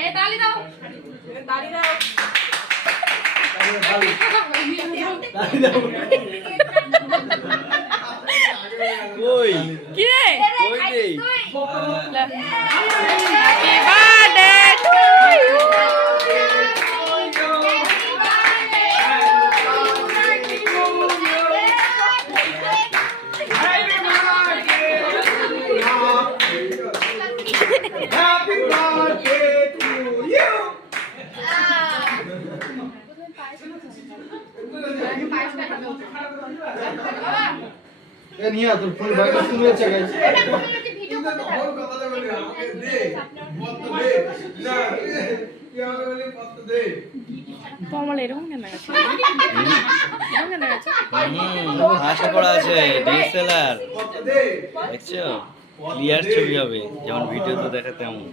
এই তালি দাও, তালি দাও, কই কি রে কই দেই happy birthday to you. Happy birthday to you. নিয়া তোর ফোন বাইরে শুনে আছে গাইস ভিডিও করতে থাকো। কথা বলি আমাকে দে মত দে না কি হবে বলি মত দে তো আমার এরকম কেন লাগাচ্ছে, এরকম কেন লাগাচ্ছে? আশা করা আছে ডিএসএলআর মত দে দেখছো ক্লিয়ার ছবি হবে যেমন ভিডিওতে দেখে তেমন।